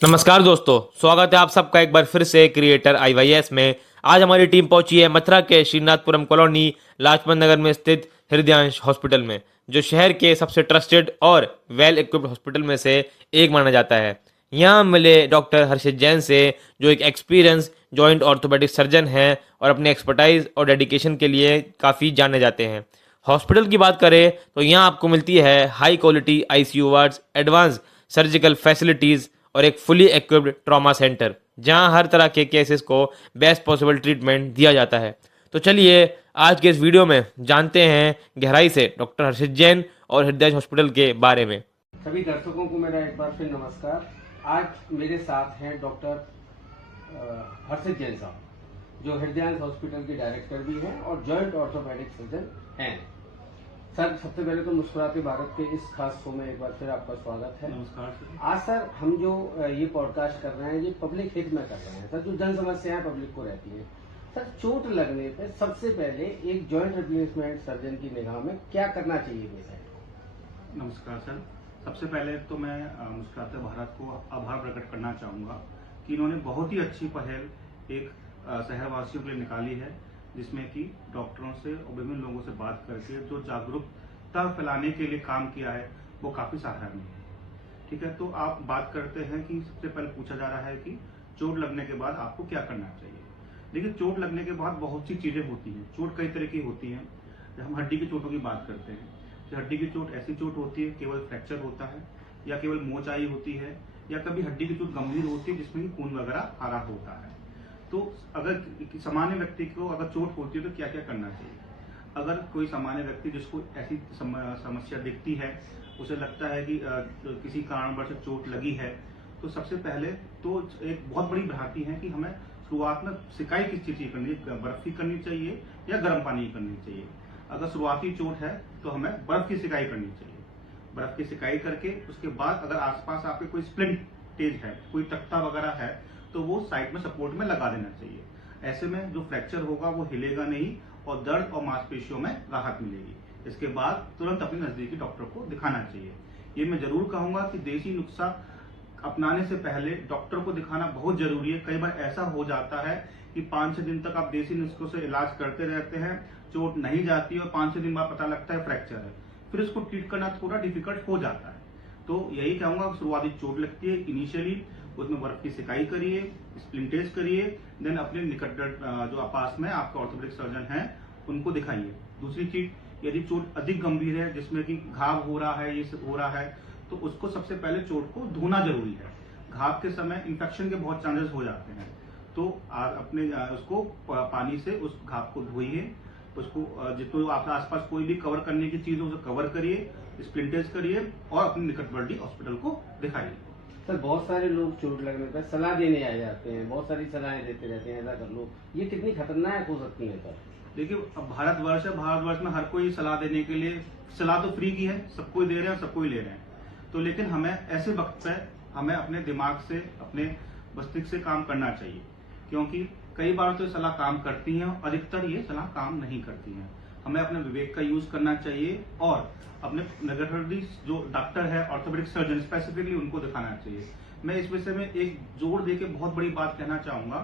नमस्कार दोस्तों, स्वागत है आप सबका एक बार फिर से क्रिएटर IYS में। आज हमारी टीम पहुंची है मथुरा के श्रीनाथपुरम कॉलोनी लाजपत नगर में स्थित हृदयांश हॉस्पिटल में, जो शहर के सबसे ट्रस्टेड और वेल इक्विप्ड हॉस्पिटल में से एक माना जाता है। यहाँ मिले डॉक्टर हर्षित जैन से, जो एक एक्सपीरियंस जॉइंट ऑर्थोपेडिक सर्जन हैं और अपने एक्सपर्टाइज और डेडिकेशन के लिए काफ़ी जाने जाते हैं। हॉस्पिटल की बात करें तो यहाँ आपको मिलती है high quality ICU wards, advance surgical facilities और एक फुली इक्विप्ड ट्रॉमा सेंटर, जहां हर तरह के केसेस को बेस्ट पॉसिबल ट्रीटमेंट दिया जाता है। तो चलिए आज के इस वीडियो में जानते हैं गहराई से डॉक्टर हर्षित जैन और हृदय हॉस्पिटल के बारे में। सभी दर्शकों को मेरा एक बार फिर नमस्कार। आज मेरे साथ हैं डॉक्टर हर्षित जैन साहब, जो हृदयांश हॉस्पिटल के डायरेक्टर भी हैं और जॉइंट ऑर्थोपेडिक सर्जन हैं। सर, सबसे पहले तो मुस्कुराते भारत के इस खास शो में एक बार फिर आपका स्वागत है। नमस्कार सर। आज सर हम जो ये पॉडकास्ट कर रहे हैं, ये पब्लिक हित में कर रहे हैं सर, जो जन समस्याएं पब्लिक को रहती है। सर, चोट लगने पे सबसे पहले एक जॉइंट रिप्लेसमेंट सर्जन की निगाह में क्या करना चाहिए पेशेंट को? नमस्कार सर। सबसे पहले तो मैं मुस्कुराते भारत को आभार प्रकट करना चाहूँगा कि इन्होंने बहुत ही अच्छी पहल एक शहरवासियों के लिए निकाली है, जिसमें कि डॉक्टरों से और विभिन्न लोगों से बात करके जो जागरूकता फैलाने के लिए काम किया है, वो काफ़ी सराहनीय है। ठीक है, तो आप बात करते हैं कि सबसे पहले पूछा जा रहा है कि चोट लगने के बाद आपको क्या करना चाहिए। देखिए, चोट लगने के बाद बहुत सी चीज़ें होती हैं। चोट कई तरह की होती हैं। जब हम हड्डी की चोटों की बात करते हैं, तो हड्डी की चोट ऐसी चोट होती है केवल फ्रैक्चर होता है, या केवल मोच आई होती है, या कभी हड्डी की चोट गंभीर होती है जिसमें खून वगैरह आ रहा होता है। तो अगर सामान्य व्यक्ति को अगर चोट होती है तो क्या क्या करना चाहिए। अगर कोई सामान्य व्यक्ति जिसको ऐसी समस्या दिखती है, उसे लगता है कि किसी कारणवश चोट लगी है, तो सबसे पहले तो एक बहुत बड़ी भ्रांति है कि हमें शुरुआत में सिकाई किस चीज़ की करनी है, बर्फ की करनी चाहिए या गर्म पानी की करनी चाहिए। अगर शुरुआती चोट है तो हमें बर्फ की सिकाई करनी चाहिए। बर्फ की सिकाई करके उसके बाद अगर आसपास आपके कोई स्प्लिंटेज है, कोई तख्ता वगैरह है, तो वो साइड में सपोर्ट में लगा देना चाहिए। ऐसे में जो फ्रैक्चर होगा वो हिलेगा नहीं और दर्द और मांसपेशियों में राहत मिलेगी। इसके बाद तुरंत अपने नजदीकी डॉक्टर को दिखाना चाहिए। ये मैं जरूर कहूंगा कि देसी नुस्खा अपनाने से पहले डॉक्टर को दिखाना बहुत जरूरी है। कई बार ऐसा हो जाता है कि 5-6 दिन तक आप देसी नुस्खों से इलाज करते रहते हैं, चोट नहीं जाती और 5-6 दिन बाद पता लगता है फ्रैक्चर है, फिर इसको ट्रीट करना थोड़ा डिफिकल्ट हो जाता है। तो यही कहूंगा, शुरुआती चोट लगती है, इनिशियली उसमें बर्फ की सिकाई करिए, स्प्लिंटेज करिए, देन अपने निकट जो पास में आपका ऑर्थोपेडिक सर्जन है उनको दिखाइए। दूसरी चीज, यदि चोट अधिक गंभीर है जिसमें कि घाव हो रहा है, ये सब हो रहा है, तो उसको सबसे पहले चोट को धोना जरूरी है। घाव के समय इन्फेक्शन के बहुत चांसेस हो जाते हैं, तो आप अपने उसको पानी से उस घाव को धोइए। उसको जितना आपके आसपास कोई भी कवर करने की चीज हो उसे कवर करिए, स्प्लिंटेज करिए और अपने निकटवर्ती हॉस्पिटल को दिखाइए। सर, बहुत सारे लोग चोट लगने पर सलाह देने आ जाते हैं, बहुत सारी सलाहें देते रहते हैं, ऐसा कर लो। ये कितनी खतरनाक हो सकती है सर? देखिए, अब भारतवर्ष है, भारतवर्ष में हर कोई सलाह देने के लिए, सलाह तो फ्री की है, सबको दे रहे हैं, सबको ही ले रहे हैं। तो लेकिन हमें ऐसे वक्त पे हमें अपने दिमाग से, अपने मस्तिष्क से काम करना चाहिए, क्योंकि कई बार तो ये सलाह काम करती है, अधिकतर ये सलाह काम नहीं करती है। हमें अपने विवेक का यूज करना चाहिए और अपने निकटवर्ती जो डॉक्टर है, ऑर्थोपेडिक सर्जन स्पेसिफिकली, उनको दिखाना चाहिए। मैं इस विषय में एक जोर देके बहुत बड़ी बात कहना चाहूंगा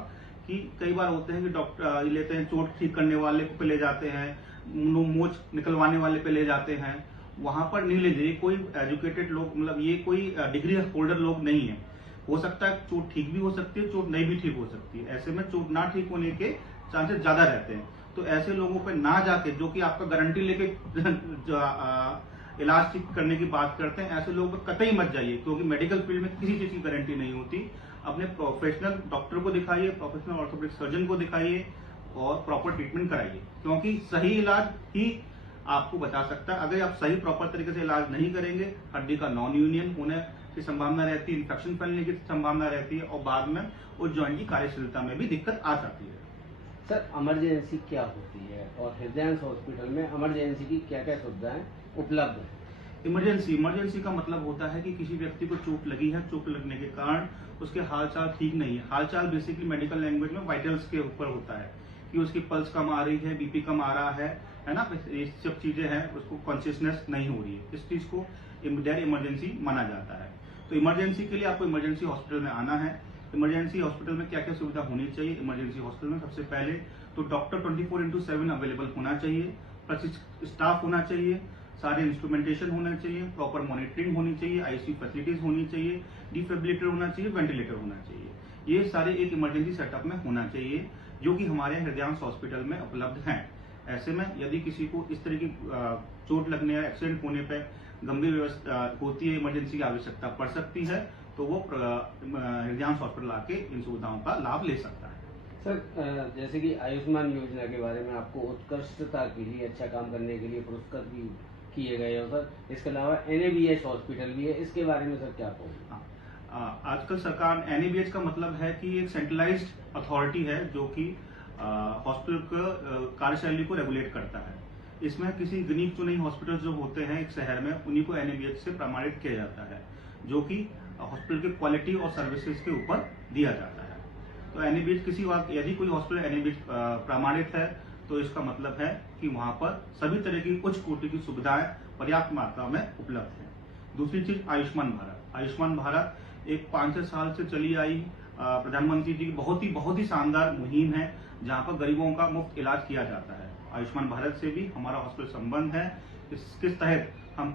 कि कई बार होते हैं कि डॉक्टर लेते हैं, चोट ठीक करने वाले पे ले जाते हैं, मोच निकलवाने वाले पे ले जाते हैं, वहां पर नहीं ले जाइए। कोई एजुकेटेड लोग, मतलब ये कोई डिग्री होल्डर लोग नहीं है। हो सकता है चोट ठीक भी हो सकती है, चोट नहीं भी ठीक हो सकती है। ऐसे में चोट ना ठीक होने के चांसेस ज्यादा रहते हैं। तो ऐसे लोगों पे ना जाके, जो कि आपका गारंटी लेके इलाज ठीक करने की बात करते हैं, ऐसे लोगों पे कतई मत जाइए, क्योंकि मेडिकल फील्ड में किसी चीज की गारंटी नहीं होती। अपने प्रोफेशनल डॉक्टर को दिखाइए, प्रोफेशनल ऑर्थोपेडिक सर्जन को दिखाइए और प्रॉपर ट्रीटमेंट कराइए, क्योंकि सही इलाज ही आपको बचा सकता है। अगर आप सही प्रॉपर तरीके से इलाज नहीं करेंगे, हड्डी का नॉन यूनियन होने की संभावना रहती है, इन्फेक्शन फैलने की संभावना रहती है और बाद में उस जॉइंट की कार्यशीलता में भी दिक्कत आ जाती है। सर, इमरजेंसी क्या होती है और हृदयांश हॉस्पिटल में इमरजेंसी की क्या क्या सुविधाएं उपलब्ध है? इमरजेंसी का मतलब होता है कि किसी व्यक्ति को चोट लगी है, चोट लगने के कारण उसके हालचाल ठीक नहीं है। हालचाल बेसिकली मेडिकल लैंग्वेज में वाइटल्स के ऊपर होता है कि उसकी पल्स कम आ रही है, बीपी कम आ रहा है ना, ये सब चीजें हैं, उसको कॉन्शियसनेस नहीं हो रही है। इस चीज को इमरजेंसी माना जाता है। तो तो इमरजेंसी के लिए आपको इमरजेंसी हॉस्पिटल में आना है। इमरजेंसी हॉस्पिटल में क्या क्या सुविधा होनी चाहिए? इमरजेंसी हॉस्पिटल में सबसे पहले तो डॉक्टर 24/7 अवेलेबल होना चाहिए, प्रशिक्षित स्टाफ होना चाहिए, सारे इंस्ट्रूमेंटेशन होना चाहिए, प्रॉपर मॉनिटरिंग होनी चाहिए, आईसीयू फैसिलिटीज होनी चाहिए, डिफिब्रिलेटर होना चाहिए, वेंटिलेटर होना चाहिए। ये सारे एक इमरजेंसी सेटअप में होना चाहिए, जो कि हमारे हृदयांश हॉस्पिटल में उपलब्ध हैं। ऐसे में यदि किसी को इस तरह की चोट लगने या एक्सीडेंट होने पर गंभीर व्यवस्था होती है, इमरजेंसी की आवश्यकता पड़ सकती है, तो वो हृदयांश हॉस्पिटल आके इन सुविधाओं का लाभ ले सकता है। सर, जैसे कि आयुष्मान योजना के बारे में आपको उत्कृष्टता के लिए, अच्छा काम करने के लिए पुरस्कार भी किए गए हो सर। इसके अलावा NABH हॉस्पिटल भी है, इसके बारे में सर क्या कहोगे? आजकल सरकार NABH का मतलब है कि एक सेंट्रलाइज्ड अथॉरिटी है जो कि हॉस्पिटल का कार्यशैली को रेगुलेट करता है। इसमें किसी गिनी चुनी हॉस्पिटल जो होते हैं एक शहर में, उन्हीं को NABH से प्रमाणित किया जाता है, जो कि हॉस्पिटल की क्वालिटी और सर्विसेज के ऊपर दिया जाता है। तो NABH यदि कोई हॉस्पिटल NABH प्रमाणित है, तो इसका मतलब है कि वहां पर सभी तरह की उच्च कोटि की सुविधाएं पर्याप्त मात्रा में उपलब्ध है। दूसरी चीज आयुष्मान भारत। आयुष्मान भारत एक 5-6 साल से चली आई प्रधानमंत्री जी की बहुत ही शानदार मुहिम है, जहां पर गरीबों का मुफ्त इलाज किया जाता है। आयुष्मान भारत से भी हमारा हॉस्पिटल संबंध है। इसके तहत हम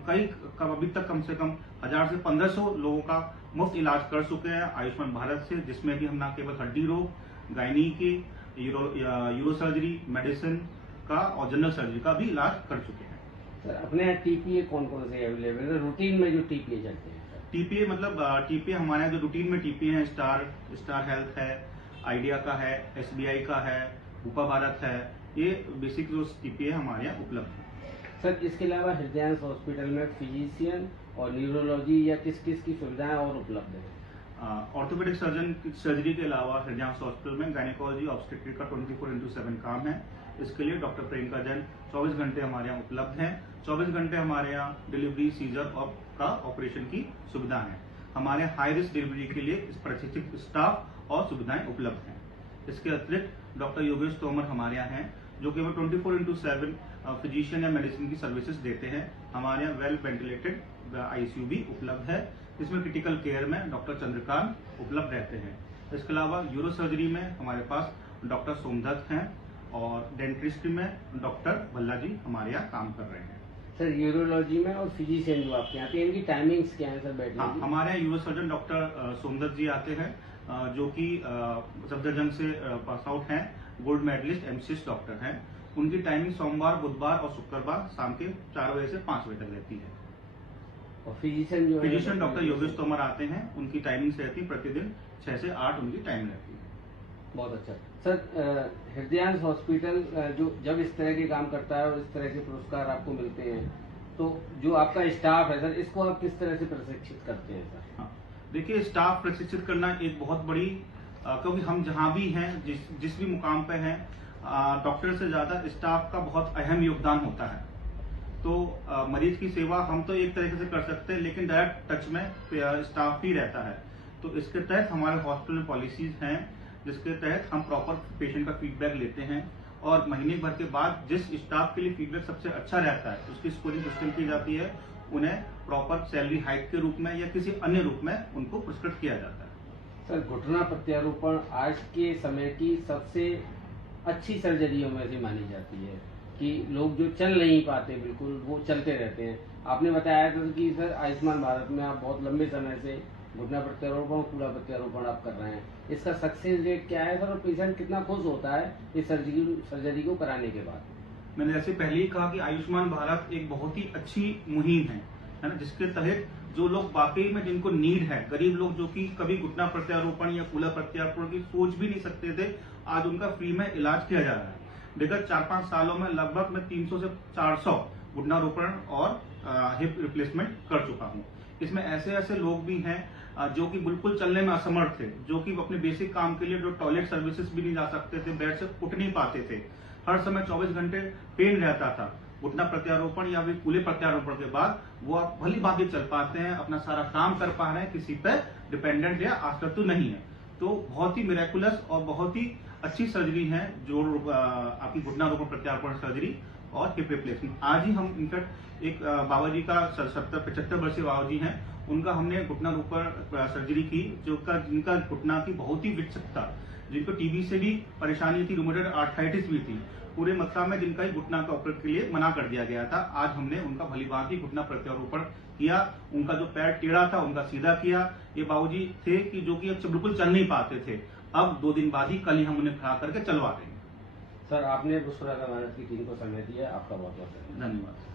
अभी तक कम से कम 1000 से 1500 लोगों का मुफ्त इलाज कर चुके हैं आयुष्मान भारत से, जिसमें भी हम न केवल हड्डी रोग, गायनी की, यूरो सर्जरी, मेडिसिन का और जनरल सर्जरी का भी इलाज कर चुके हैं। सर, अपने यहाँ TPA कौन कौन से अवेलेबल है? रूटीन में जो TPA चलते हैं सर? TPA हमारे यहाँ जो रूटीन में TPA है, स्टार हेल्थ है, आइडिया का है, SBI का है, भूपा भारत है, ये बेसिक जो TPA हमारे यहाँ उपलब्ध है। सर, इसके अलावा हृदयांश हॉस्पिटल में फिजिशियन और न्यूरोलॉजी या किस किस की सुविधाएं और उपलब्ध है? ऑर्थोपेडिक सर्जन सर्जरी के अलावा हृदयांश हॉस्पिटल में गायनेकोलॉजी ऑब्स्टेट्रिक का 24/7 काम है। इसके लिए डॉक्टर प्रियंका जैन 24 घंटे हमारे यहाँ उपलब्ध हैं। 24 घंटे हमारे यहाँ डिलीवरी, सीजर का ऑपरेशन की सुविधा है। हमारे हाई रिस्क डिलीवरी के लिए प्रशिक्षित स्टाफ और सुविधाएं उपलब्ध हैं। इसके अतिरिक्त डॉक्टर योगेश तोमर हमारे यहाँ हैं, जो केवल 24/7 फिजिशियन या मेडिसिन की सर्विसेज देते हैं। हमारे यहाँ वेल वेंटिलेटेड ICU भी उपलब्ध है, जिसमें क्रिटिकल केयर में डॉक्टर चंद्रकांत उपलब्ध रहते हैं। इसके अलावा यूरो सर्जरी में हमारे पास डॉक्टर सोमदत्त हैं और डेंटिस्ट्री में डॉक्टर भल्ला जी हमारे यहाँ काम कर रहे हैं। सर, यूरोलॉजी में और फिजिशियन जो आपके यहाँ, इनकी टाइमिंग्स क्या है सर बैठने की? हमारे यहाँ यूरो सर्जन डॉक्टर सोमदत्त जी आते हैं, जो कि सफदरजंग से पास आउट हैं, गोल्ड मेडलिस्ट MCS डॉक्टर हैं। उनकी टाइमिंग सोमवार, बुधवार और शुक्रवार शाम के 4 बजे से 5 बजे तक रहती है। और फिजिशियन डॉक्टर योगेश तोमर आते हैं, उनकी टाइमिंग रहती है प्रतिदिन 6 से 8 उनकी टाइम रहती है। बहुत अच्छा सर। हृदयांश हॉस्पिटल जो जब इस तरह के काम करता है और इस तरह के पुरस्कार आपको मिलते हैं, तो जो आपका स्टाफ है सर, इसको आप किस तरह से प्रशिक्षित करते हैं सर? हाँ, देखिए, स्टाफ प्रशिक्षित करना एक बहुत बड़ी क्योंकि हम जहां भी हैं, जिस भी मुकाम पे हैं, डॉक्टर से ज्यादा स्टाफ का बहुत अहम योगदान होता है। तो मरीज की सेवा हम तो एक तरीके से कर सकते हैं, लेकिन डायरेक्ट टच में स्टाफ ही रहता है। तो इसके तहत हमारे हॉस्पिटल में पॉलिसीज हैं, जिसके तहत हम प्रॉपर पेशेंट का फीडबैक लेते हैं और महीने भर के बाद जिस स्टाफ के लिए फीडबैक सबसे अच्छा रहता है, उसकी स्कोरिंग सिस्टम की जाती है। उन्हें प्रॉपर सैलरी हाइक के रूप में या किसी अन्य रूप में उनको पुरस्कृत किया जाता है। सर, घुटना प्रत्यारोपण आज के समय की सबसे अच्छी सर्जरियों में से मानी जाती है कि लोग जो चल नहीं पाते बिल्कुल, वो चलते रहते हैं। आपने बताया था कि सर आयुष्मान भारत में आप बहुत लंबे समय से घुटना प्रत्यारोपण, कूल्हा प्रत्यारोपण आप कर रहे हैं। इसका सक्सेस रेट क्या है सर, और पेशेंट कितना खुश होता है इस सर्जरी को कराने के बाद? मैंने जैसे पहले ही कहा कि आयुष्मान भारत एक बहुत ही अच्छी मुहिम है ना, जिसके तहत जो लोग वाकई में जिनको नीड है, गरीब लोग जो कि कभी घुटना प्रत्यारोपण या कूल्हा प्रत्यारोपण की सोच भी नहीं सकते थे, आज उनका फ्री में इलाज किया जा रहा है। विगत 4-5 सालों में लगभग मैं 300 से 400 घुटनारोपण और हिप रिप्लेसमेंट कर चुका हूँ। इसमें ऐसे ऐसे लोग भी हैं जो कि बिल्कुल चलने में असमर्थ थे, जो कि अपने बेसिक काम के लिए जो टॉयलेट सर्विसेज भी नहीं जा सकते थे, बेड से उठ नहीं पाते थे, हर समय 24 घंटे पेन रहता था। घुटना प्रत्यारोपण या फिर कूल्हे प्रत्यारोपण के बाद वो आप भली भांति चल पाते हैं, अपना सारा काम कर पा रहे हैं, किसी पे डिपेंडेंट या आश्रित तो नहीं है। तो बहुत ही मिरेकुलस और बहुत ही अच्छी सर्जरी है जो आपकी घुटना रोपण प्रत्यारोपण सर्जरी और हिप रिप्लेसमेंट। आज ही हम इनफैक्ट एक बाबा जी का 70-75 वर्षीय बाबा जी हैं, उनका हमने घुटना ऊपर सर्जरी की, जिनका घुटना की बहुत ही विक्षिप्तता, जिनको टीबी से भी परेशानी थी, रूमेटॉइड आर्थराइटिस भी थी, पूरे मात्रा में जिनका ही घुटना का ऑपरेट के लिए मना कर दिया गया था। आज हमने उनका भलीभांति घुटना प्रत्यारोपण किया, उनका जो पैर टेढ़ा था उनका सीधा किया। ये बाबूजी थे कि जो कि अब बिल्कुल चल नहीं पाते थे, अब 2 दिन बाद ही कल ही हम उन्हें खड़ा करके चलवा देंगे। सर, आपने पुष्पराज अमानत की टीम को समय दिया, आपका बहुत बहुत धन्यवाद। धन्यवाद।